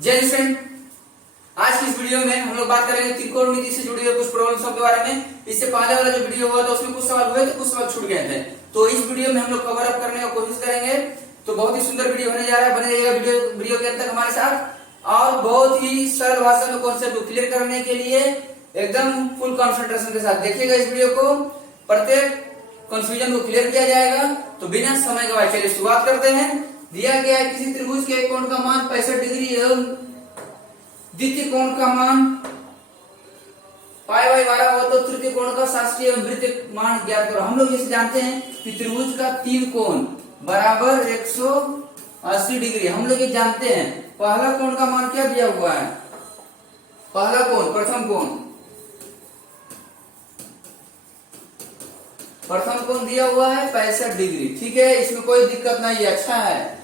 जय स्टूडेंट, आज की इस वीडियो में हम लोग बात करेंगे त्रिकोणमिति से जुड़ी हुई कुछ प्रॉब्लम्स के बारे में। इससे पहले वाला जो वीडियो हुआ था उसमें कुछ सवाल हुए थे, कुछ सवाल छूट गए थे, तो इस वीडियो में हम लोग कवर अप करने की कोशिश करेंगे। तो बहुत ही सुंदर वीडियो होने जा रहा है, बने रहिएगा वीडियो के अंत तक हमारे साथ। और बहुत ही सरल भाषा में कॉन्सेप्ट को क्लियर करने के लिए एकदम फुल कंसंट्रेशन के साथ देखिएगा इस वीडियो को, प्रत्येक कंफ्यूजन को क्लियर किया जाएगा। तो बिना समय गवाए चलिए शुरुआत करते हैं। दिया गया है किसी त्रिभुज के एक कोण का मान 65 डिग्री एवं द्वितीय कोण का मान पाई बाई 12 हो तो तृतीय कोण का शास्त्रीय एवं वृत्तीय मान ज्ञात करो। हम लोग इसे जानते हैं कि त्रिभुज का तीन कोण बराबर 180 डिग्री, हम लोग ये जानते हैं। पहला कोण का मान क्या दिया हुआ है? पहला कोण, प्रथम कोण दिया हुआ है 65 डिग्री, ठीक है, इसमें कोई दिक्कत नहीं है, अच्छा है।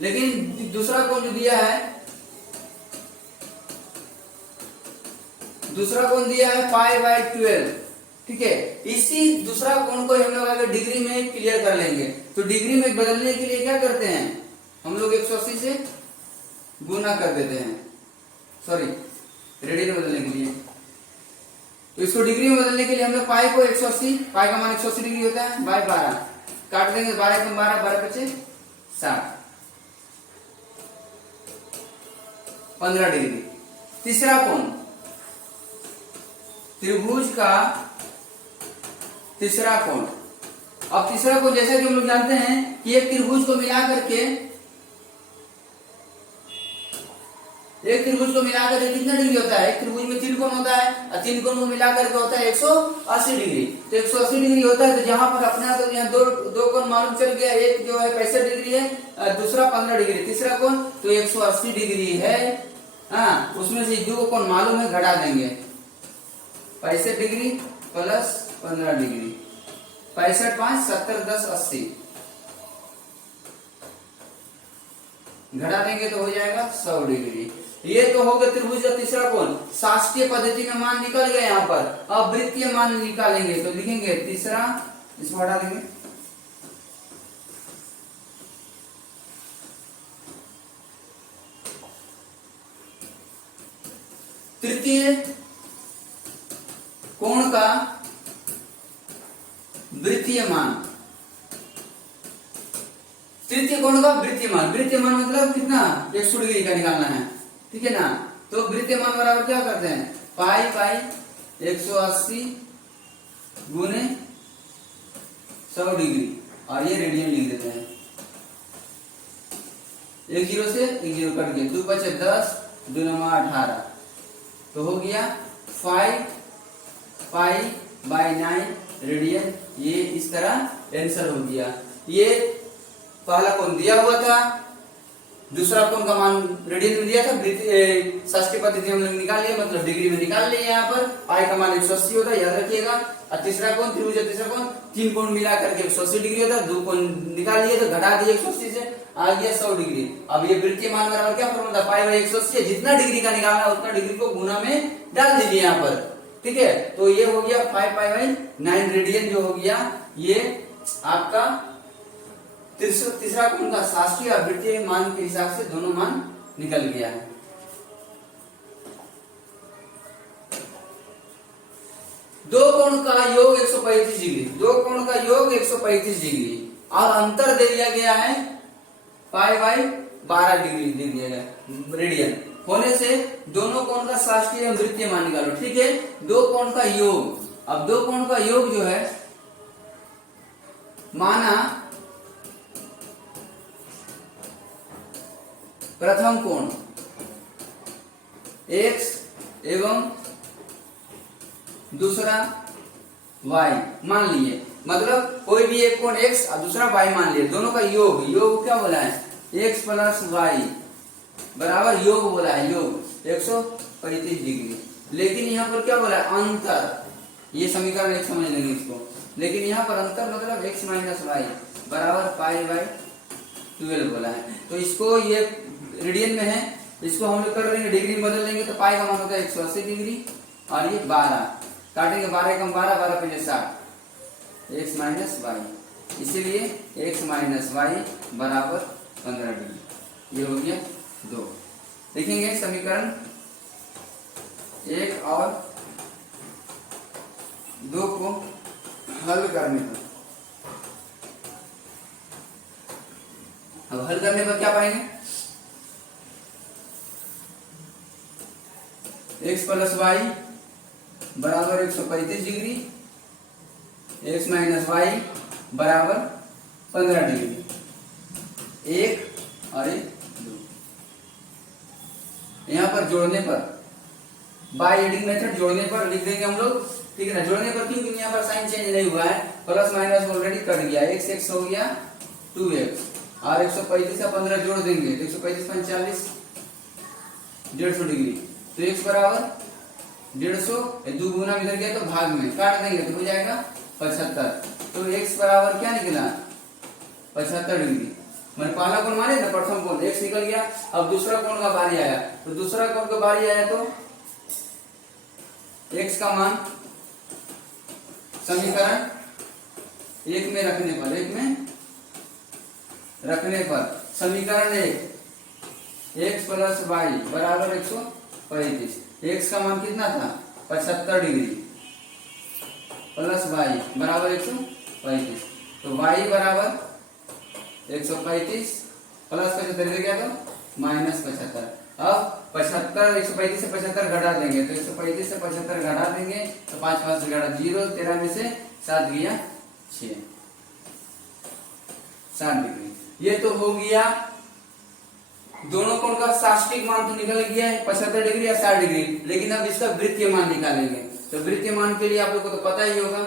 लेकिन दूसरा कोण जो दिया है, दूसरा कोण दिया है पाई बाई 12, ठीक है। इसी दूसरा कोण को हम लोग अगर डिग्री में क्लियर कर लेंगे तो डिग्री में बदलने के लिए क्या करते हैं हम लोग? 180 से गुना कर देते हैं, सॉरी रेडियन में बदलने के लिए। तो इसको डिग्री में बदलने के लिए हम लोग पाई को 180, पाई का मान 180 डिग्री होता है, बाई 12 काट देंगे, 12 कम 12, 12 पचे 60, 15 डिग्री। तीसरा कोण, त्रिभुज का तीसरा कोण। अब तीसरा कोण जैसे कि हम लोग जानते हैं कि एक त्रिभुज को मिलाकर के कितना डिग्री होता है? एक त्रिभुज में तीन कोण होता है और तीन कोण को मिलाकर के होता है 180 डिग्री। तो 180 डिग्री होता है, तो जहां पर अपना तो यहाँ दो कोण मालूम चल गया, एक जो है 65 डिग्री है, दूसरा 15 डिग्री, तीसरा कोण तो 180 डिग्री है। हाँ, उसमें से दो कोण मालूम है, घटा देंगे, 65 डिग्री प्लस 15 डिग्री, 65 5 70 10 80, घटा देंगे तो हो जाएगा 100 डिग्री। ये तो हो गया त्रिभुज का तीसरा कोण। शास्त्रीय पद्धति में मान निकल गए, यहाँ पर अब वृत्तीय मान निकालेंगे तो लिखेंगे तीसरा, इसको हटा देंगे, तृतीय कोण का वृत्तीय मान, तृतीय कोण का वृत्तीय मान। वृत्तीय मान मतलब कितना? 100 डिग्री का निकालना है, ठीक है ना। तो वृत्तीय मान बराबर क्या करते हैं? पाई बाई 180 गुने 100 डिग्री, और ये रेडियन लिख देते हैं। एक जीरो से एक जीरो कट गया, 2 बचे 10, 2 9 18, तो हो गया 5 पाई बाई 9 रेडियन। ये इस तरह आंसर हो गया। ये पहला कोण दिया हुआ था, दूसरा कोण का मान रेडियन में दिया था, शास्त्रीय पद्धति हम लोग निकाल लिया, मतलब डिग्री में निकाल लिया। यहाँ पर पाई का मान 180 होता है, याद रखिएगा। और तीसरा कोण, त्रिभुज का तीसरा कोण, तीन कोण मिला करके 180 डिग्री होता है, दो कोण निकाल लिए तो घटा दिए 180 से, आ गया 100 डिग्री। अब ये वृत्तीय मान बराबर क्या फॉर्मूला था? पाई बाई 180, जितना डिग्री का निकालना उतना डिग्री को गुना में डाल दीजिए यहाँ पर, ठीक है। तो ये हो गया 5 पाई बाई 9 रेडियन जो हो गया, ये आपका तीसरा कोण का शास्त्रीय और वृत्तीय मान के हिसाब से दोनों मान निकल गया है। दो कोण का योग 135 डिग्री, दो कोण का योग 135 डिग्री, और अंतर दे दिया गया है पाई बाई 12 डिग्री दे दिया गया रेडियन होने से दोनों कोण का शास्त्रीय एवं वृत्तीय मान निकालो, ठीक है। दो कोण का योग, अब दो कोण का योग जो है, माना प्रथम कोण x एवं दूसरा y मान लिए, मतलब कोई भी एक कोण x और दूसरा y मान लिए, दोनों का योग, योग क्या बोला है? x प्लस y बराबर योग बोला है, योग 135 डिग्री। लेकिन यहाँ पर क्या बोला है? अंतर, ये समीकरण एक समझ लेंगे इसको। लेकिन यहाँ पर अंतर मतलब x माइनस वाई बराबर पाई बाई 12 बोला है। तो इसको, ये रेडियन में है, इसको हम लोग कर लेंगे डिग्री में बदल लेंगे, तो पाई का मान होता है 180 डिग्री, और ये 12 काटेंगे, 12 कम 12, 12 पचे 60, x माइनस वाई, इसीलिए x माइनस वाई बराबर 15 डिग्री। ये हो गया 2। लिखेंगे समीकरण 1 और 2 को हल करने पर। अब हल करने पर क्या पाएंगे, x प्लस वाई बराबर 135 डिग्री, x माइनस वाई बराबर 15 डिग्री, 1 और 2। यहां पर जोड़ने पर बाय एडिंग मेथड जोड़ने पर लिख देंगे हम लोग, ठीक है ना। जोड़ने पर क्यों, क्योंकि यहाँ पर साइन चेंज नहीं हुआ है, प्लस माइनस ऑलरेडी कट गया, x x हो गया 2x और 135 से 15 जोड़ देंगे तो 135 45 150 डिग्री, तो x बराबर 150, 2 गुना इधर गया तो भाग में काट देंगे तो हो जाएगा 75। तो x बराबर क्या निकला 75 डिग्री। मैंने पहला कोण माने ना, प्रथम कोण x निकल गया। अब दूसरा कोण का बारी आया, तो दूसरा कोण का बारी आया तो x का मान समीकरण 1 में रखने पर, 1 में रखने पर समीकरण 1 x प्लस वाई बराबर 135, x का मान कितना था 75 डिग्री प्लस वाई बराबर 135, तो y बराबर 135 प्लस 75 गया तो माइनस 75। अब 75 135 से 75 घटा देंगे तो 135 से 75 घटा देंगे तो 5 5 से घटा 0, 13 में से 7 गया 6, 60 डिग्री। ये तो हो गया दोनों कोण का साष्टिक मान तो निकल गया है 75 डिग्री या 60 डिग्री, लेकिन अब इसका वृत्तीय मान निकालेंगे। तो वृत्तीय मान के लिए आप लोग को तो पता ही होगा,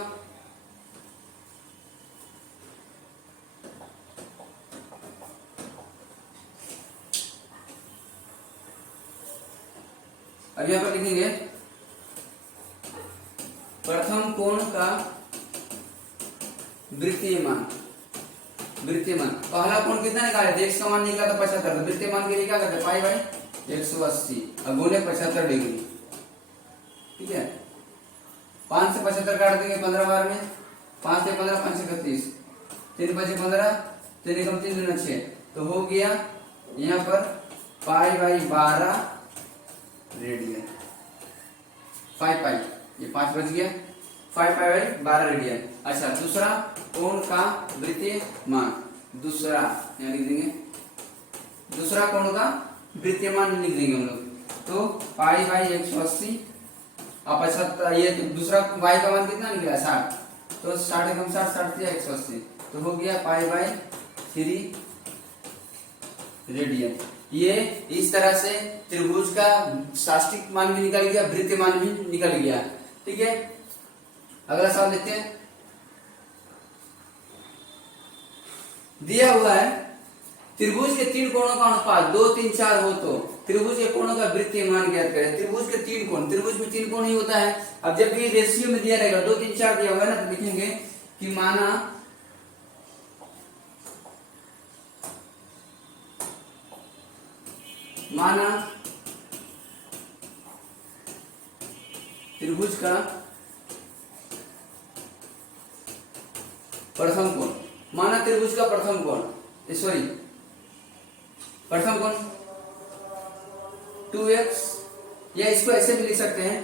अब यहां पर लिखेंगे प्रथम कोण का वृत्तीय मान। वृत्तीय मान पहला कोण कितना निकाले थे, x का मान निकला था 75, तो वृत्तीय मान के लिए क्या करते पाई बाई 180 और गुणे 75 डिग्री, ठीक है। 5 से 75 काट देंगे 15 बार में, 5 से 15 5 से 31, 3 5 15, 3 एकम 3 दूना 6, तो हो गया यहाँ पर पाई बाई 12 रेडियन, 5 पाई, ये 5 बच गया, 5 पाई बाई 12 रेडियन। अच्छा, दूसरा कोण का वृत्तीय मान, दूसरा यहाँ लिख देंगे, दूसरा कोण का वृत्तीय मान लिख देंगे हम लोग, तो पाई बाई 180 और 75, ये तो दूसरा y का मान कितना निकला 60, तो 60 एकम 60, 60 दिया 180, तो हो गया पाई बाई 3 रेडियन। ये इस तरह से त्रिभुज का साष्टिक मान भी निकल गया, वृत्तीय मान भी निकल गया, ठीक है। अगला सवाल देखते हैं। दिया हुआ है त्रिभुज के 3 कोणों का अनुपात 2 3 4 हो तो त्रिभुज के कोणों का वृत्तीय मान ज्ञात करें। त्रिभुज के 3 कोण, त्रिभुज में 3 कोण ही होता है। अब जब भी रेशियो में दिया रहेगा 2 3 4 दिया हुआ है ना, तो लिखेंगे कि माना त्रिभुज का प्रथम कोण, माना त्रिभुज का प्रथम कोण, सॉरी प्रथम कोण 2x, या इसको ऐसे भी लिख सकते हैं,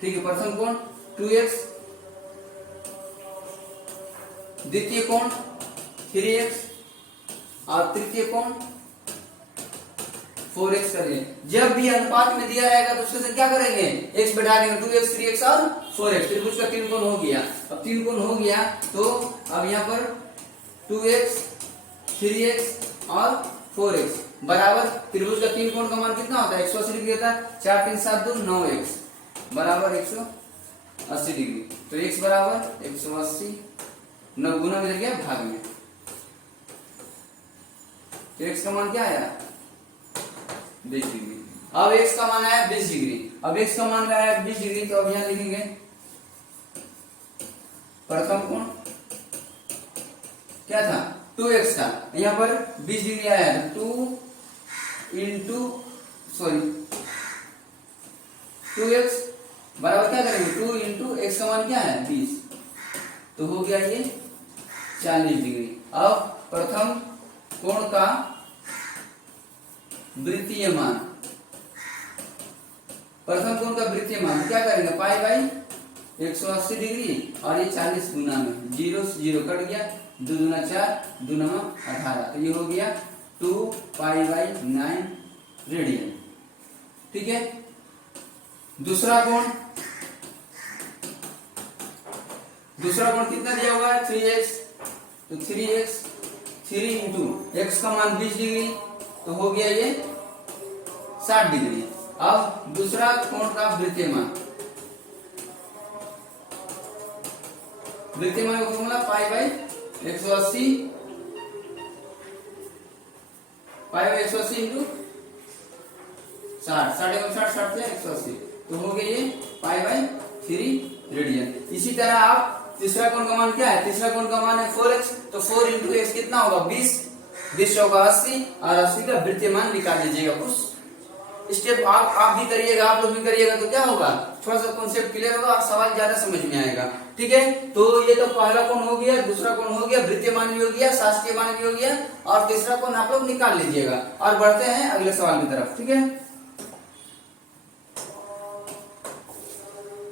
ठीक है। प्रथम कोण 2x, द्वितीय कोण 3x और तृतीय कोण 4x करेंगे। जब भी अनुपात में दिया रहेगा तो उसके क्या करेंगे, x बढ़ा देंगे, 2x 3x और 4x, त्रिभुज का 3 कोण हो गया। अब 3 कोण हो गया तो अब यहाँ पर 2x 3x और 4x बराबर त्रिभुज का 3 कोण का मान कितना होता है 180 डिग्री होता है, 4 3 7 2 9x बराबर 180 डिग्री, तो x बराबर 180, 9 गुना मिल गया भाग में, तो x का मान क्या आया 20 डिग्री। अब x का मान आया 20 डिग्री, अब x का मान आया 20 डिग्री, तो अब यहां लिखेंगे प्रथम कोण क्या था 2x था, यहां पर 20 डिग्री आया है, 2x बराबर क्या करेंगे 2 इंटू x का मान क्या है 20, तो हो गया ये 40 डिग्री। अब प्रथम कोण का वृत्तीय मान, प्रथम कोण का वृत्तीय मान क्या करेंगे, पाई बाई 180 डिग्री और ये 40 गुना में, 0 से 0 कट गया, 2 दूना 4, 2 नवा 18, तो ये हो गया 2 पाई बाई 9 रेडियन। ठीक है, दूसरा कोण कितना दिया हुआ है, 3x, तो 3x 3 इंटू x का मान 20 डिग्री, तो हो गया ये 60 डिग्री। अब दूसरा कोण का वृत्तीय मान, वृत्तीय मान का फॉर्मूला पाई बाई 180 इंटू 60, 60 से 180, तो हो गया ये पाई बाई 3 रेडियन। इसी तरह आप तीसरा कोण का मान क्या है, तीसरा कोण का मान है 4x, तो 4 इंटू एक्स कितना होगा, 20 चौका 80 और 80 का वृत्तीय मान निकाल लीजिएगा। उस स्टेप आप भी करिएगा, आप लोग भी करिएगा, तो क्या होगा, थोड़ा सा कॉन्सेप्ट क्लियर होगा और सवाल ज्यादा समझ में आएगा। ठीक है, तो ये तो पहला कोण हो गया, दूसरा कोण हो गया, वृत्तीय मान भी हो गया, शास्त्रीय मान भी हो गया, और तीसरा कोण आप लोग निकाल लीजिएगा। और बढ़ते हैं अगले सवाल की तरफ। ठीक है,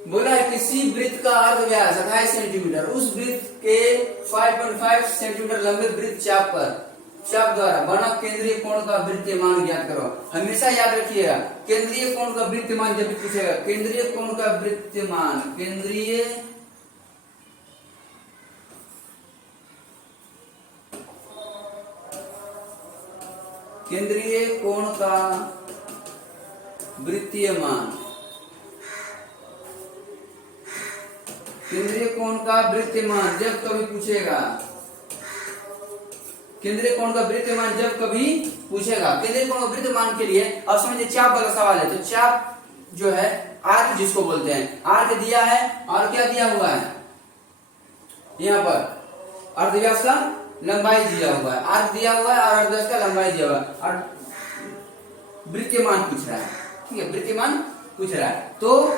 बोला है किसी वृत्त का अर्धव्यास 28 सेंटीमीटर, उस वृत्त के 5.5 सेंटीमीटर लंबे वृत्त चाप द्वारा बना केंद्रीय कोण का वृत्तीय मान ज्ञात करो। हमेशा याद रखिएगा, केंद्रीय कोण का वृत्तीय मान जब भी पूछेगा, केंद्रीय कोण का वृत्तीय मान, केंद्रीय कोण का वृत्तीय मान, केंद्रीय कोण का वृत्तीय मान जब कभी पूछेगा, केंद्रीय कोण का वृत्तीय मान जब कभी पूछेगा, केंद्रीय कोण का वृत्तीय मान के लिए अब समझिए चाप वाला सवाल है, तो चाप जो है आर्क जिसको बोलते हैं, आर्क दिया है और क्या दिया हुआ है, यहाँ पर अर्धव्यास का लंबाई दिया हुआ है, आर्क दिया हुआ है और अर्धव्यास का लंबाई दिया हुआ है, और वृत्तीय मान पूछ रहा है। ठीक है, वृत्तीय मान पूछ रहा है, तो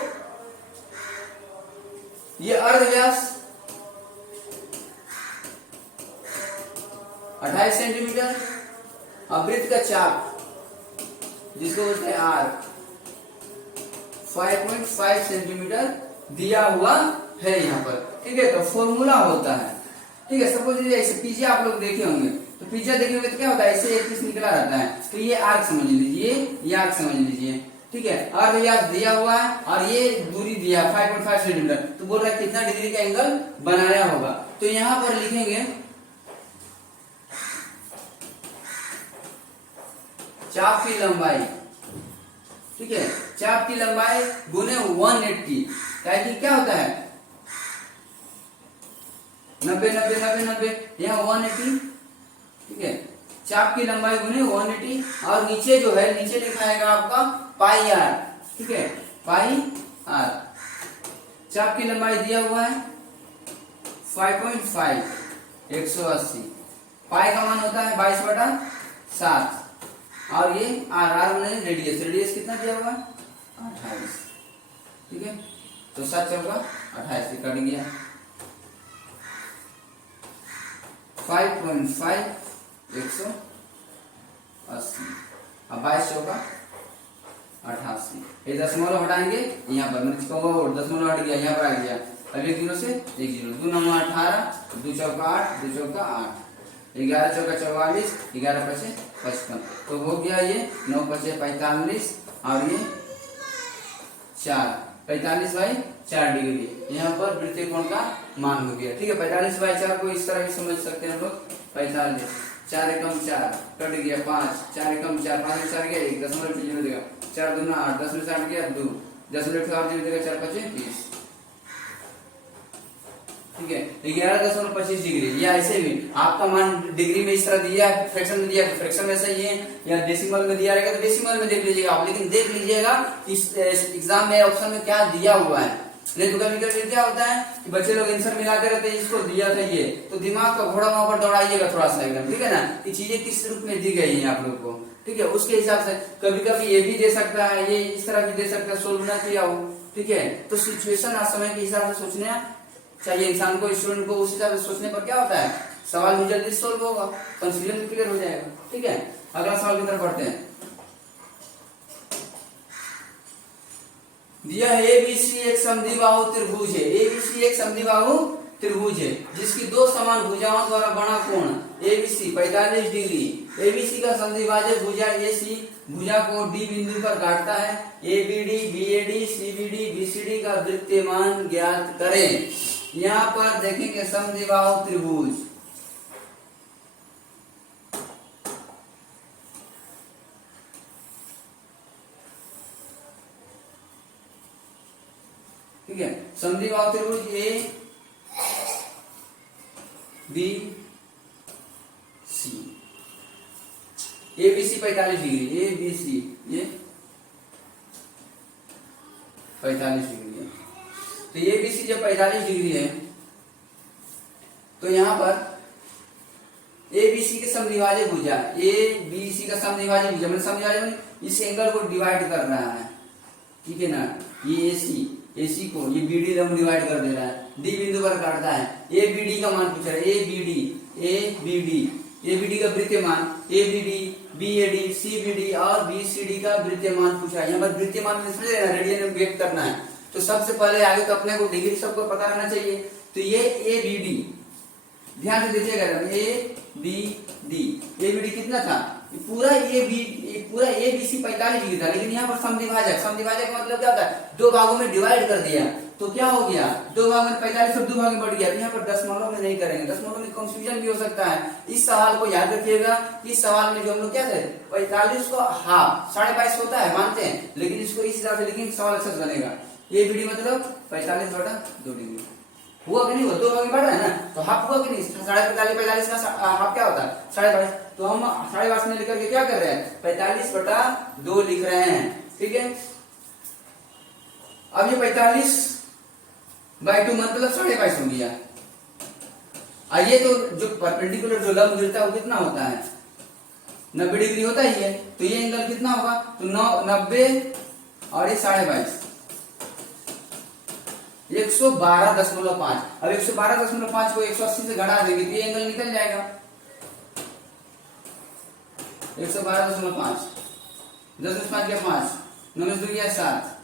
ये अर्धव्यास 28 सेंटीमीटर और वृत्त का चाप जिसको बोलते हैं आर्क 5.5 सेंटीमीटर दिया हुआ है यहाँ पर। ठीक है, तो फॉर्मूला होता है, ठीक है, सपोज ऐसे पिज्जा आप लोग देखे होंगे, तो पिज्जा देखे होंगे तो क्या होता है, ऐसे एक पीस निकला रहता है, तो ये आर्क समझ लीजिए, ये आर्क समझ लीजिए। ठीक है, अर्धव्यास दिया हुआ है और ये दूरी दिया 5.5 सेंटीमीटर, तो बोल रहा है कितना डिग्री का एंगल बनाया होगा, तो यहाँ पर लिखेंगे चाप की लंबाई। ठीक है, चाप की लंबाई गुने 180, क्या होता है 90, यहाँ 180। ठीक है, चाप की लंबाई गुने 180 और नीचे जो है, नीचे लिखा है आपका पाई आर। ठीक है, पाई आर, चाप की लंबाई दिया हुआ है 5.5, 180, पाई का मान होता है 22/7 और ये आर मैंने रेडियस कितना दिया हुआ है 28। ठीक है, तो 7 चौका 28 से कट गया, 5.5 180 अब 22 चौका 88, ये दशमलव हटाएंगे यहाँ पर, दशमलव हट गया, यहाँ पर आ गया, अब 1 0 से 1 0, 2 9 18, 2 चौका 8, 2 चौका 8, 11 चौका 44, 11 पचे 55, तो हो गया ये 9 पचे 45 और ये 45 बाई 4 डिग्री, यहाँ पर वृत्तीय कोण का मान हो गया। ठीक है, 45 बाई 4 को इस तरह भी समझ सकते हैं हम लोग, 45, 4 एकम 4 कट गया 5, 4 एकम 4, 5 में 4 गया 1, दशमलव 0 देगा, 4 दूना 8, 10 में 8 गया 2, दशमलव 0 देगा 4 पचे 30। ठीक है, 11.25 डिग्री, या ऐसे भी आपका मान डिग्री में इस तरह दिया है, फ्रैक्शन में दिया है, फ्रैक्शन में ऐसा ही है, या डेसिमल में दिया रहेगा तो डेसिमल में देख लीजिएगा आप, लेकिन देख लीजिएगा इस एग्जाम में ऑप्शन में क्या दिया हुआ है। नहीं तो कभी क्या होता है कि बच्चे लोग आंसर मिलाते रहते हैं, इसको दिया था ये, तो दिमाग का घोड़ा वहां पर दौड़ाइएगा थोड़ा सा एकदम। ठीक है ना, कि चीजें किस रूप में दी गई है आप लोग को। ठीक है, उसके हिसाब से कभी कभी ये भी दे सकता है, ये इस तरह भी दे सकता है, सोल्व ना किया हो। ठीक है, तो सिचुएशन और समय के हिसाब से सोचना चाहिए इंसान को, स्टूडेंट को, उस हिसाब से सोचने पर क्या होता है सवाल भी जल्दी सोल्व होगा, कंफ्यूजन भी क्लियर हो जाएगा। ठीक है, अगला सवाल की तरफ बढ़ते हैं। दिया है एबीसी एक समद्विबाहु त्रिभुज है। एबीसी एक समद्विबाहु त्रिभुज है जिसकी दो समान भुजाओं द्वारा बना कोण एबीसी 45 डिग्री। एबीसी का समद्विभाजक भुजा एसी भुजा को डी बिंदु पर काटता है। एबीडी बीएडी सीबीडी बीसीडी का वृत्तमान ज्ञात करें। यहाँ पर देखेंगे समद्विबाहु त्रिभुज, ठीक है, समद्विबाहु त्रिभुज A B C, ABC 45 degree, ABC ये 45 डिग्री है। तो एबीसी जब 45 डिग्री है तो यहां पर एबीसी के समद्विभाजक भुजा, एबीसी का समद्विभाजक भुजा मतलब समद्विभाजक इस एंगल को डिवाइड कर रहा है। ठीक है ना, ये एसी को ये बीडी लंब डिवाइड कर दे रहा है, डी बिंदु पर काटता है। एबीडी का मान पूछ रहा है, एबीडी का वृत्तमान, एबीडी बीएडी सीबीडी और बीसीडी का वृत्तमान पूछा है। यहाँ पर वृत्तमान समझ रहे हैं, रेडियन में व्यक्त करना है। तो सबसे पहले आगे तो अपने को डिग्री सबको पता रहना चाहिए। तो ये एबीडी, ध्यान से देखिएगा, एबीडी कितना था, पूरा एबीसी 45 डिग्री था, लेकिन यहाँ पर समद्विभाजक मतलब क्या होता है, दो भागों में डिवाइड कर दिया। तो क्या हो गया, दो भागों में 45 और दो भागों में बढ़ गया। तो यहाँ पर दशमलव में नहीं करेंगे, दशमलव में कंफ्यूजन भी हो सकता है। इस सवाल को याद रखिएगा, इस सवाल में जो हम लोग क्या थे 45 को हाफ 22.5 होता है मानते हैं, लेकिन इसको इस हिसाब से लिखेंगे सवाल अच्छा बनेगा। एबीडी मतलब 45/2 डिग्री हुआ कि नहीं हुआ, दो भाग में बढ़ रहा है ना, तो हाफ हुआ कि नहीं, 45 का हाफ क्या होता है 22.5। तो हम 22.5 में लेकर के क्या कर रहे हैं 45/2 लिख रहे हैं। ठीक है, अब ये 45/2 मतलब 22.5 हो गया। आइए तो जो परपेंडिकुलर जो लंब गिरता है वो कितना होता है 90 डिग्री होता ही है। तो ये एंगल कितना होगा, तो 90 और ये 22.5 112.5। अब 112.5 को 180 से घटा देंगे तो ये एंगल निकल जाएगा 112.5, 10 5 5 9 2 7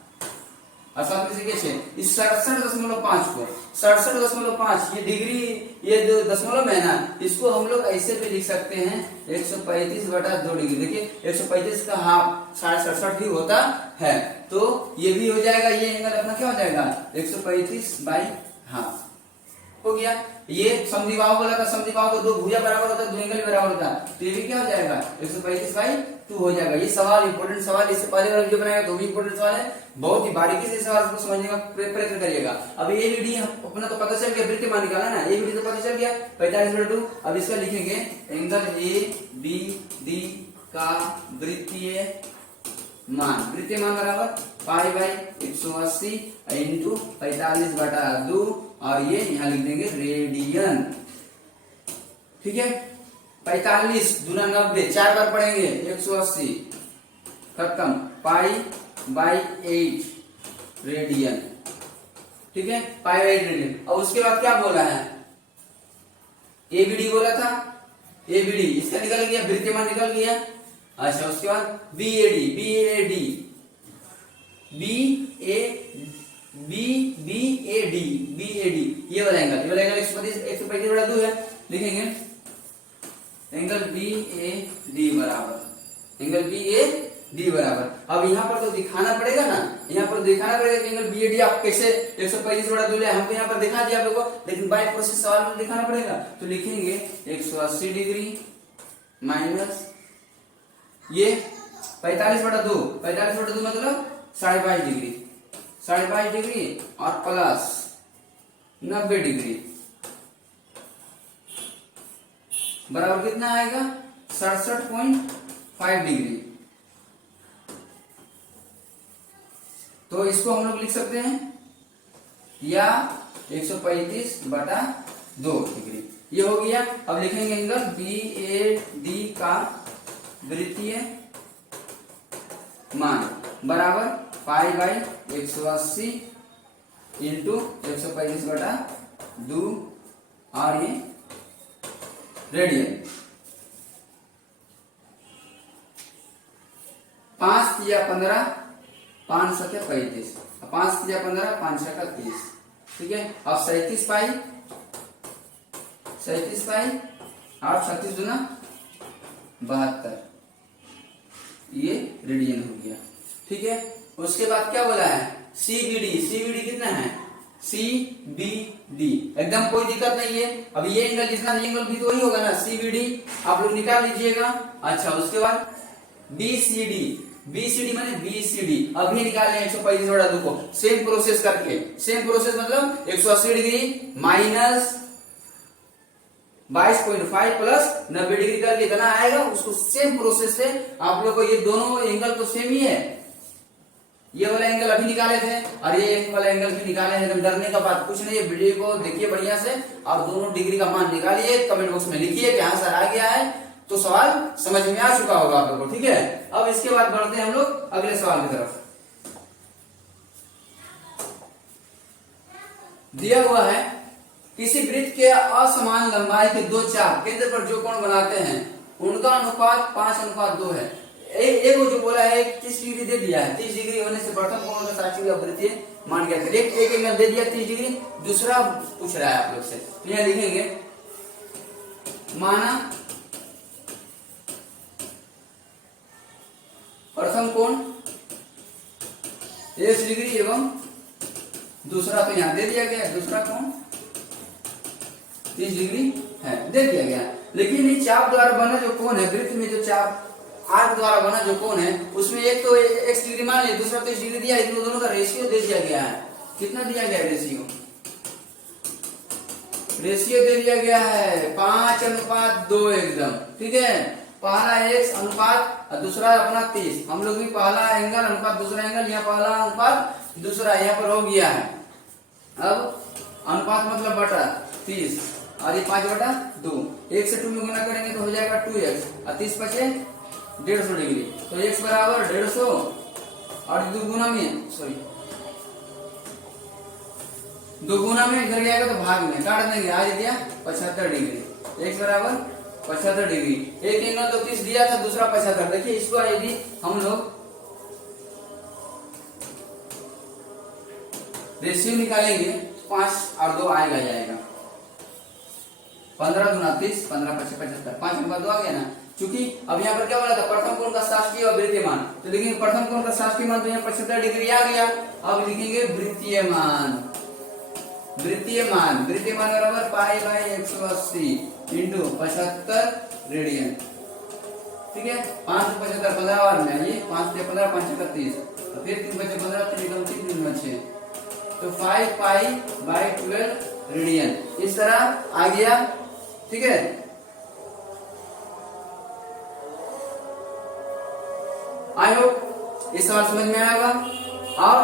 और 7 6 6, इस 67.5 को 67.5 ये डिग्री, ये जो दशमलव है ना, इसको हम लोग ऐसे भी लिख सकते हैं 135/2 डिग्री। देखिए 135 का हाफ 67.5 ही होता है, तो ये भी हो जाएगा। ये एंगल अपना क्या हो जाएगा 135/हाफ हो गया। ये समद्विबाहु वाला का समद्विबाहु को दो भुजा बराबर होता है, दो एंगल बराबर होता है, तो ये भी क्या हो जाएगा 135/2 हो जाएगा। ये सवाल इंपोर्टेंट सवाल, इससे पहले वाला वीडियो बनाएगा तो भी इंपोर्टेंट सवाल है, बहुत ही बारीकी से सवाल को समझने का प्रयत्न करिएगा। अब एबीडी अपना तो पता चल गया, वृत्तमान निकाला ना, एबीडी तो पता चल गया 45/2। अब इसका लिखेंगे एंगल एबीडी का वृत्तीय मान बराबर π/180 इंटू 45/2 और ये यहाँ लिख देंगे रेडियन। ठीक है, 45 दूना 90, 4 बार पढ़ेंगे 180 खत्म, π/8 रेडियन। ठीक है, π/8 रेडियन। और उसके बाद क्या बोला है, एबीडी बोला था, एबीडी इसका निकल गया, वृत्तमान निकल गया। अच्छा, उसके बाद बीएडी ये वाला एंगल 135/2 है, लिखेंगे एंगल बीएडी बराबर। अब यहाँ पर तो दिखाना पड़ेगा ना, यहाँ पर दिखाना पड़ेगा कि एंगल बीएडी आप कैसे 135/2 ले, हमको यहाँ पर दिखा दिया आप लोगों को, लेकिन बाय प्रोसेस सवाल में दिखाना पड़ेगा। तो लिखेंगे 180 डिग्री माइनस ये 45/2 मतलब 22.5 डिग्री, 22.5 डिग्री और प्लस 90 डिग्री बराबर कितना आएगा 67.5 डिग्री। तो इसको हम लोग लिख सकते हैं या 135/2 डिग्री, ये हो गया। अब लिखेंगे एंगल बीएडी का वृत्तीय मान बराबर π/180 इंटू 135/2 और ये रेडियन। 5 या 15, 5 सके 35, 5 या 15, 5 का 30, ठीक है। अब 37 पाई और 36 दूना 72, ये रेडियन हो गया, ठीक है। उसके बाद क्या बोला है, CBD कितना है, CBD एकदम कोई दिक्कत नहीं है। अब ये एंगल जितना एंगल भी तो वही होगा ना, CBD आप लोग निकाल लीजिएगा। अच्छा, उसके बाद BCD माने BCD अभी निकाले 135 बटा 2 को, सेम प्रोसेस करके, सेम प्रोसेस मतलब 180 डिग्री माइनस 22.5 प्लस 90 डिग्री करके इतना आएगा, उसको सेम प्रोसेस से आप लोग को, ये दोनों एंगल तो सेम ही है, ये वाला एंगल अभी निकाले थे और ये एक वाला एंगल भी निकाले हैं। एकदम डरने का बात कुछ नहीं है, वीडियो को देखिए बढ़िया से और दोनों डिग्री का मान निकालिए, कमेंट बॉक्स में लिखिए कि हाँ सर आ गया है, तो सवाल समझ में आ चुका होगा आप लोगों को, ठीक है। अब इसके बाद बढ़ते हैं हम लोग अगले सवाल की तरफ। दिया हुआ है किसी वृत्त के असमान लंबाई के दो चाप केंद्र पर जो कोण बनाते हैं उनका अनुपात 5:2 है। एक जो बोला है 30 डिग्री दे दिया है, 30 डिग्री होने से प्रथम कोण का साक्षी वृत्तीय मान गया था। एक एंगल दे दिया 30 डिग्री, दूसरा पूछ रहा है आप लोग से, तो यहां लिखेंगे माना प्रथम कोण 30 डिग्री एवं दूसरा, तो यहां दे दिया गया है, दूसरा कोण 30 डिग्री है, दे दिया गया। लेकिन ये चाप द्वारा बना जो कोण है, वृत्त में जो चाप आर्क द्वारा बना जो कोण है, उसमें एक तो x डिग्री मान लिया, दूसरा 30 डिग्री दिया, इन दोनों का रेशियो दे दिया गया है। कितना दिया गया है रेशियो दे दिया गया है 5:2 एकदम, ठीक है। पहला x अनुपात और दूसरा अपना 30, हम लोग भी पहला एंगल अनुपात दूसरा एंगल, यहाँ पहला अनुपात दूसरा यहाँ पर हो गया है। अब अनुपात मतलब बटा 30 और ये 5/2, 1 से 2 में गुना करेंगे तो हो जाएगा 2x और 30 बचे 150 डिग्री, तो x बराबर 150 और दुगुना में, सॉरी दुगुना में इधर जाएगा तो भाग में काट देंगे, आ दिया 75 डिग्री, x बराबर 75 डिग्री। एक एंगल तो 30 दिया था, दूसरा 75। देखिए इसको यदि हम लोग रेशियो निकालेंगे 5 और 2 आएगा जाएगा 15 दूना 30, 15 5 75, 5:2 आ गया ना। क्योंकि अब यहाँ पर क्या बोला था, प्रथम कोण का शास्त्रीय और वृत्तीय मान, तो लिखेंगे प्रथम कोण का शास्त्रीय मान, तो यहाँ 75 डिग्री आ गया। अब लिखेंगे वृत्तीय मान, वृत्तीय मान बराबर π/180 इंटू 75 रेडियन, ठीक है। 5 से 75 15 बार में, ये 5 से 15 5 का 30, और फिर 3 बचे 15, 3 बचे, तो 5π/12 रेडियन, इस तरह आ गया, ठीक है। आई होप ये सवाल समझ में आया होगा। और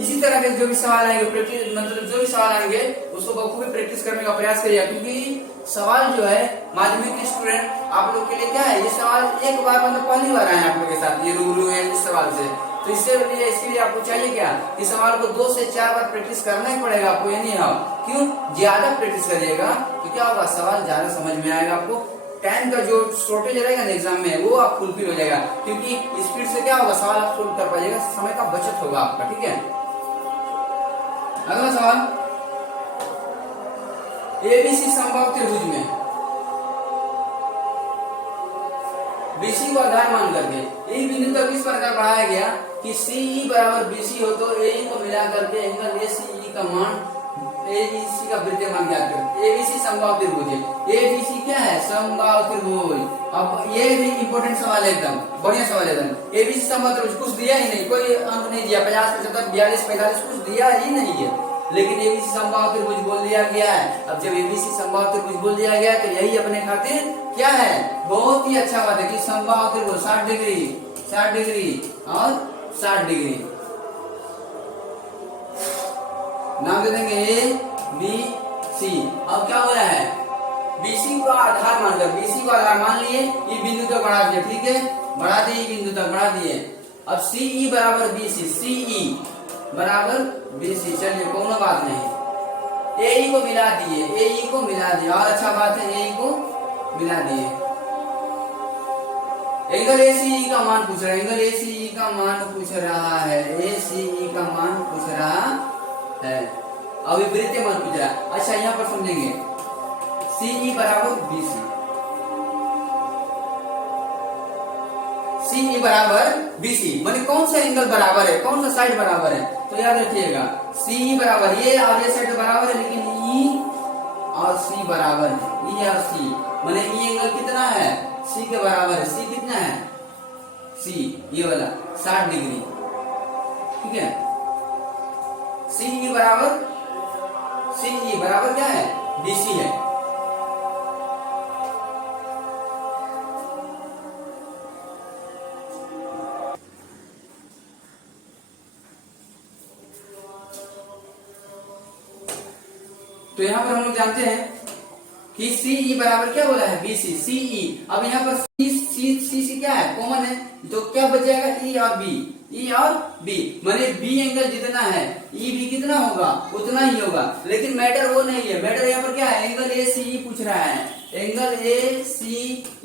इसी तरह के जो भी सवाल आएंगे, प्रैक्टिस मतलब जो भी सवाल आएंगे उसको बखूबी प्रैक्टिस करने का प्रयास करिएगा, क्योंकि सवाल जो है माध्यमिक स्टूडेंट आप लोग के लिए क्या है, ये सवाल एक बार मतलब पहली बार आए आप लोग के साथ, ये रूबरू है इस सवाल से, तो इसके लिए आपको चाहिए क्या, इस सवाल को 2 से 4 बार प्रैक्टिस करना ही पड़ेगा आपको, ये नहीं है। क्यों, ज्यादा प्रैक्टिस करिएगा तो क्या होगा, सवाल ज्यादा समझ में आएगा आपको, टाइम का जो शॉर्टेज रहेगा ना एग्जाम में वो आप फुलफिल हो जाएगा, क्योंकि स्पीड से क्या होगा, सवाल आप सोल्व कर पाइएगा, समय का बचत होगा आपका, ठीक है। अगला सवाल, एबीसी समबाहु त्रिभुज में बीसी को आधार मान करके इस बिंदु तक इस प्रकार बढ़ाया गया कि CE बराबर BC हो, तो AE को मिला करके एंगल ACE का मान ABC का वृत्तीय मान ज्ञात करें। ABC समबाहु त्रिभुज है, ABC क्या है, समबाहु त्रिभुज। अब ये भी इंपॉर्टेंट सवाल है, एकदम बढ़िया सवाल है एकदम। ABC समबाहु त्रिभुज कुछ दिया ही नहीं, कोई अंक नहीं दिया, 50 75 42 45 कुछ दिया ही नहीं है, लेकिन ABC समबाहु त्रिभुज बोल दिया गया है। अब जब ABC समबाहु त्रिभुज बोल दिया गया है तो यही अपने खातिर क्या है, बहुत ही अच्छा बात है कि समबाहु त्रिभुज 60 डिग्री और 60 डिग्री, नाम दे देंगे ABC। अब क्या बोला है, BC को आधार मानकर, BC को आधार मान लिए, ये बिंदु तक बढ़ा दिए, ठीक है, बढ़ा दिए, बिंदु तक बढ़ा दिए। अब CE बराबर BC, CE बराबर BC, चलिए कोनो बात नहीं, AE को मिला दिए, AE को मिला दिया, और अच्छा बात है AE को मिला दिए। एंगल एसीई का मान पूछ रहा है, एंगल एसीई का मान पूछ रहा है, एसीई का मान पूछ रहा है, अभी वृत्तीय मान पूछ रहा है। अच्छा यहाँ पर समझेंगे, सीई बराबर बीसी, सीई बराबर बीसी माने कौन सा एंगल बराबर है, कौन सा साइड बराबर है, तो याद रखिएगा सीई बराबर ये और ये साइड बराबर है, लेकिन ई और सी बराबर है, ई और सी माने ई एंगल कितना है, सी के बराबर है। सी कितना है, सी ये वाला 60 डिग्री, ठीक है। सीई बराबर, सीई बराबर क्या है, बीसी है। तो यहां पर हम लोग जानते हैं कि सीई बराबर क्या बोला है, बीसी, सीई। अब यहाँ पर सी क्या है, कॉमन है, तो क्या बच जाएगा, ई और बी, ई और बी माने बी एंगल जितना है ई भी कितना होगा, उतना ही होगा। लेकिन मैटर वो नहीं है, मैटर यहाँ पर क्या है, एंगल ए सी ई पूछ रहा है, एंगल ए सी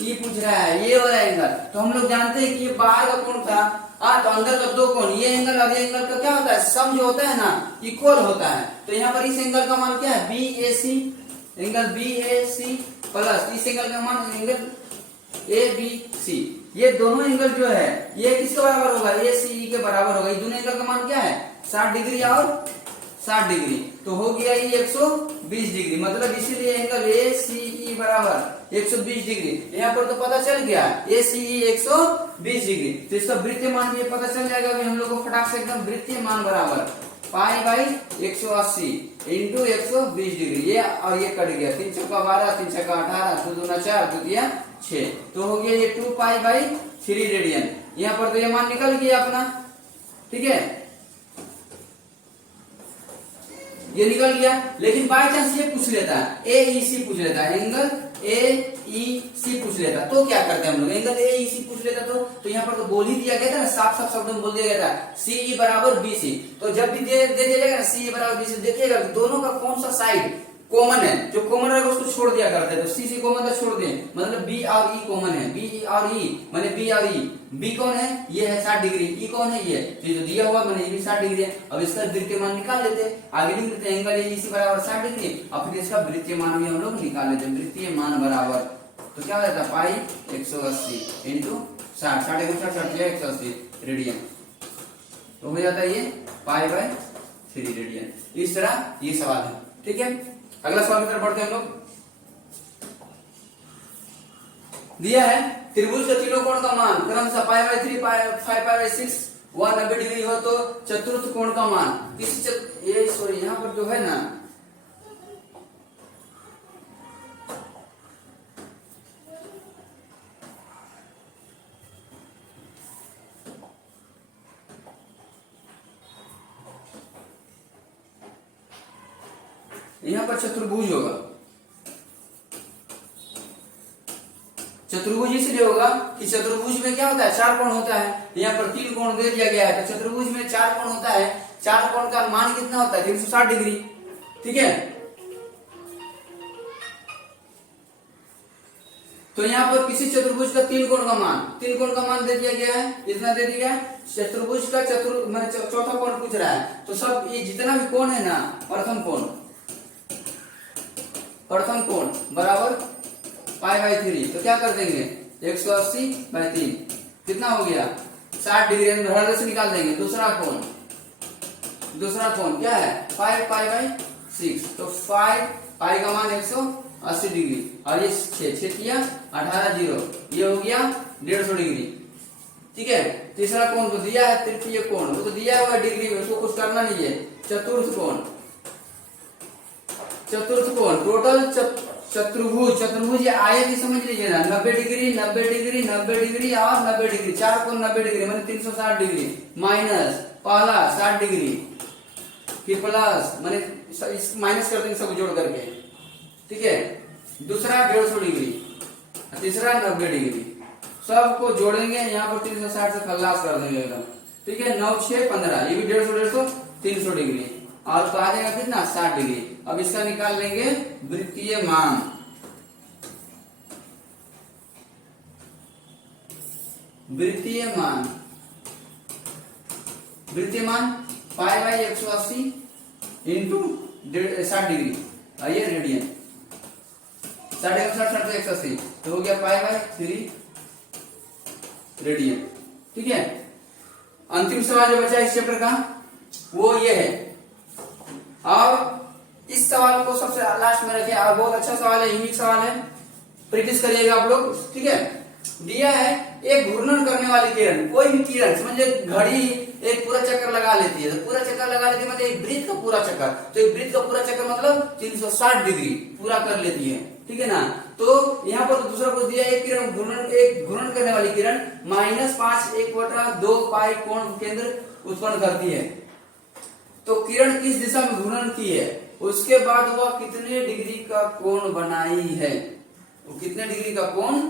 ई पूछ रहा है, ये वाला एंगल। तो हम लोग जानते हैं कि ये बाहर का कोण था, तो अंदर का दो कोण, ये एंगल और ये एंगल का क्या होता है, सम जो होता है ना, इक्वल होता है। तो यहाँ पर इस एंगल का मान क्या है, बी ए सी, एंगल बी ए सी प्लस इस एंगल का मान एंगल ए बी सी, ये दोनों एंगल जो है ये किसके बराबर होगा, ए सी ई के बराबर होगा। ये दोनों एंगल का मान क्या है, 60 डिग्री और 60 डिग्री, तो हो गया ये 120 डिग्री। मतलब इसीलिए एंगल ए सी ई बराबर 120 डिग्री। यहाँ पर तो पता चल गया ए सी ई 120 डिग्री, तो इसका वृत्तीय मान ये पता चल जाएगा कि हम लोग को फटाक से एकदम वृत्तीय मान बराबर पाई बाई 180 इंटू 120 डिग्री, ये और ये कट गया, 3 चौका 12, 3 छक्का 18, 2 दूना 4, 2 तिया 6, तो हो गया ये 2 पाई बाई 3 रेडियन। यहाँ पर तो ये मान निकल गया अपना, ठीक है, ये निकल गया। लेकिन बाय चांस ये पूछ लेता है, ए ई सी पूछ लेता है, एंगल ए ई सी पूछ लेता, तो क्या करते हैं हम लोग, एंगल ए ई सी पूछ लेता तो यहाँ पर तो बोल ही दिया गया था ना, साफ साफ शब्द में बोल दिया गया था सी ई बराबर बी सी। तो जब भी दे दिया जाएगा ना सी ई बराबर बी सी, देखिएगा दोनों का कौन सा साइड कॉमन है, जो कॉमन रहेगा उसको छोड़ दिया करते हैं। तो सी कॉमन था छोड़ दें, मतलब बी और ई कॉमन है, बी और ई माने बी और ई, बी कौन है, ये है 60 डिग्री, ई कौन है, ये जो दिया हुआ माने ये भी 60 डिग्री है। अब इसका वृत्तीय मान निकाल लेते हैं, आगे लिख लेते हैं एंगल ए सी बराबर 60 डिग्री, और फिर इसका वृत्तीय मान भी हम लोग निकाल लेते हैं। वृत्तीय मान बराबर तो क्या हो जाता है, पाई 180 इंटू 60, 180 रेडियन, तो हो जाता है ये पाई बाय 3 रेडियन। इस तरह ये सवाल है, ठीक है। अगला सवाल की तरफ बढ़ते हैं हम लोग। दिया है त्रिभुज के तीनों कोण का मान क्रमशः pi by 3, 5 pi by 6, 190 degree हो तो चतुर्थ कोण का मान किसी ये सॉरी यहाँ पर जो है ना, यहाँ पर चतुर्भुज होगा, चतुर्भुज इसलिए होगा कि चतुर्भुज में क्या होता है, 4 कोण होता है, यहाँ पर 3 कोण दे दिया गया है, तो चतुर्भुज में 4 कोण होता है, 4 कोण का मान कितना होता है, 360 डिग्री, ठीक है। तो यहाँ पर किसी चतुर्भुज का 3 कोण का मान, 3 कोण का मान दे दिया गया है, इतना दे दिया है। चतुर्भुज का मैंने चौथा कोण पूछ रहा है, तो सब ये जितना भी कोण है ना, प्रथम कोण बराबर पाई बाई 3, तो क्या कर देंगे 180 बाई 3, कितना हो गया 60 डिग्री, हर से निकाल देंगे। दूसरा कोण क्या है 5 पाई बाई 6, तो 5 पाई का मान 180 डिग्री और ये 6 किया 18 0, ये हो गया 150 डिग्री, ठीक है। तीसरा कोण तो दिया है, तृतीय कोण वो तो दिया हुआ डिग्री में, उसको कुछ करना नहीं है। चतुर्थ कोण टोटल चतुर्भुज आयत ही समझ लीजिए ना, 90 डिग्री 90 डिग्री 90 डिग्री और 90 डिग्री, 4 कोण 90 डिग्री माने 360 डिग्री, माइनस पहला 60 डिग्री, फिर प्लस माने माइनस कर देंगे सब जोड़ करके, ठीक है। दूसरा 150 डिग्री, तीसरा 90 डिग्री, सबको जोड़ेंगे, यहाँ पर 360 से खल्लास कर देंगे एकदम, ठीक है। 9 6 15, ये भी 150 300 डिग्री, और तो आ जाएगा कितना 60 डिग्री। अब इसका निकाल लेंगे वृत्तीय मान, वृत्तीय मान पाई बाई 180 इंटू 60 डिग्री, ये रेडियन, 60 180 तो हो गया पाई बाई 3 रेडियन। ठीक है, अंतिम सवाल जो बचा इस चैप्टर का वो ये है, और इस सवाल को सबसे लास्ट में रखें, और बहुत अच्छा सवाल है, यूनिक सवाल है, प्रैक्टिस करिएगा आप लोग। ठीक है, दिया है एक घूर्णन करने वाली किरण, कोई भी किरण समझिए घड़ी एक पूरा चक्कर लगा लेती है, तो पूरा चक्कर लगा लेती है मतलब एक वृत्त का पूरा चक्कर, तो एक वृत्त का पूरा चक्कर मतलब 360 डिग्री पूरा कर लेती है। ठीक है ना, तो यहाँ पर दूसरा कुछ दिया, एक घूर्णन करने वाली किरण -5 1/2 पाई कोण केंद्र उत्पन्न करती है। तो किरण किस दिशा में घूर्णन की है, उसके बाद वह कितने डिग्री का कोण बनाई है, वो कितने डिग्री का कोण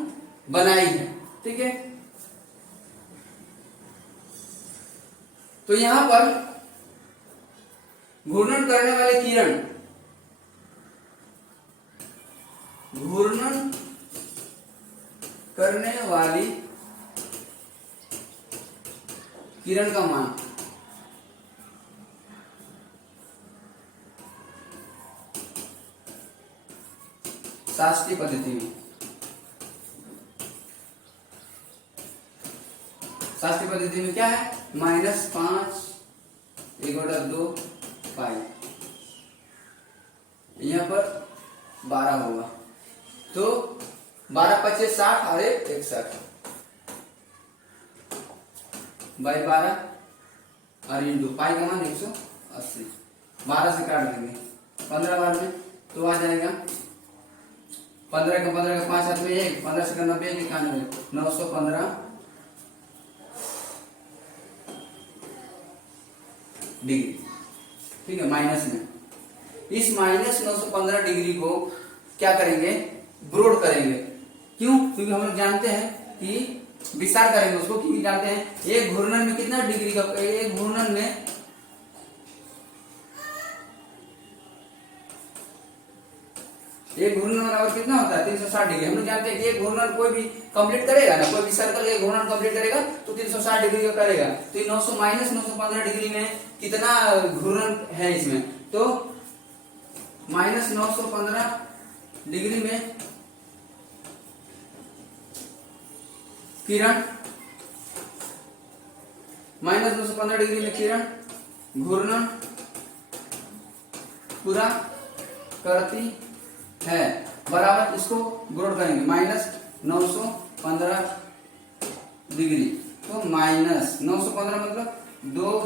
बनाई है। ठीक है, तो यहां पर घूर्णन करने वाली किरण, घूर्णन करने वाली किरण का मान शास्त्रीय पद्धति में, शास्त्रीय पद्धति में क्या है, -5 1/2 पाई, यहां पर 12 होगा, तो 12 × 5 = 60 और 1 61 बाई 12 और इंटू पाई का मान 180, 12 से काट देंगे 15 बार में, तो आ जाएगा 15 का 5 हाथ में 1, 15 से 90 91 915 डिग्री। ठीक है, माइनस में इस -915 डिग्री को क्या करेंगे, ब्रॉड करेंगे। क्यों, क्योंकि हम लोग जानते हैं कि विस्तार करेंगे उसको, क्योंकि जानते हैं एक घूर्णन में कितना डिग्री का, एक घूर्णन में बराबर कितना होता है 360 डिग्री। हम लोग जानते हैं कि एक घूर्णन कोई भी कंप्लीट करेगा ना, कोई भी सर्कल एक घूर्णन कंप्लीट करेगा तो 360 डिग्री का करेगा, तो ये 915 डिग्री में कितना घूर्णन है इसमें, तो -915 डिग्री में किरण, -915 डिग्री में किरण घूर्णन पूरा करती है, बराबर इसको ब्रॉड करेंगे -915 डिग्री, तो -915 मतलब 2 ×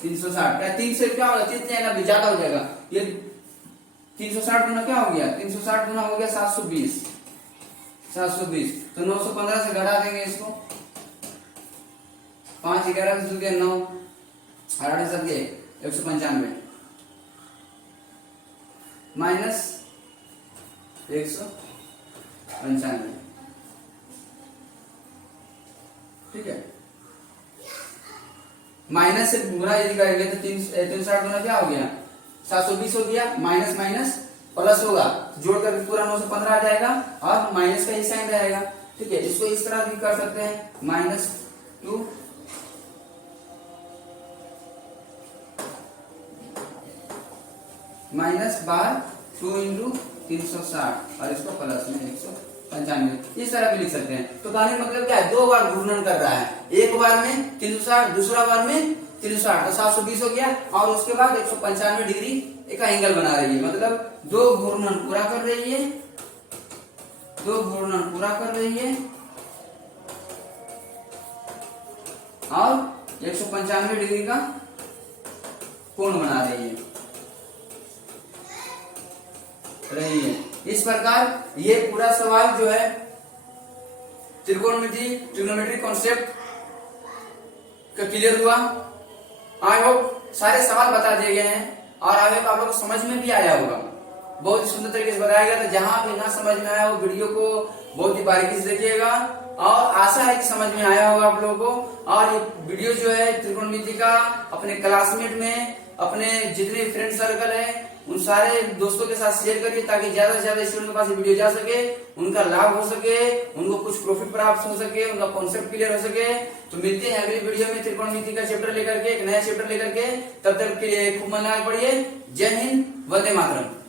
360, क्या 3 से क्या होगा, 3 ज्यादा हो जाएगा, ये 360 गुना क्या हो गया, 360 गुना हो गया 720, तो 915 से घटा देंगे इसको, 5 11 से 9 8 7 195 -195। ठीक है, माइनस से गुना यदि करेंगे तो 360 गुना क्या हो गया 720 हो गया, माइनस माइनस प्लस होगा, जोड़ कर पूरा 915 आ जाएगा और माइनस का ही साइन रहेगा। ठीक है, इसको इस तरह भी कर सकते हैं, -2 -2 × 360 और इसको प्लस में 195, इस तरह भी लिख सकते हैं। तो कहने का मतलब क्या है, 2 बार घूर्णन कर रहा है, एक बार में 360, दूसरा बार में 360, तो 720 हो गया, और उसके बाद 195 डिग्री का एंगल बना रही है, मतलब 2 घूर्णन पूरा कर रही है, 2 घूर्णन पूरा कर रही है और 195 डिग्री का कोण बना रही है। इस प्रकार ये पूरा सवाल जो है ट्रिग्नोमेट्री कॉन्सेप्ट का क्लियर हुआ। आई होप सारे सवाल बता दिए गए हैं और आई होप आप लोग को समझ में भी आया होगा, बहुत ही सुंदर तरीके से बताया गया था। जहां भी ना समझ में आया वो वीडियो को बहुत ही बारीकी से देखिएगा और आशा है कि समझ में आया होगा आप लोगों को। और ये वीडियो जो है त्रिकोणमिति का अपने क्लासमेट में, अपने जितने फ्रेंड सर्कल है उन सारे दोस्तों के साथ शेयर करिए ताकि ज्यादा से ज्यादा स्टूडेंट के पास वीडियो जा सके, उनका लाभ हो सके, उनको कुछ प्रॉफिट प्राप्त हो सके, उनका कॉन्सेप्ट क्लियर हो सके। तो मिलते हैं अगली वीडियो में त्रिकोणमिति का चैप्टर लेकर के, एक नया चैप्टर लेकर के। तब तक के लिए खूब मन लगा पढ़िए। जय हिंद, वंदे मातरम।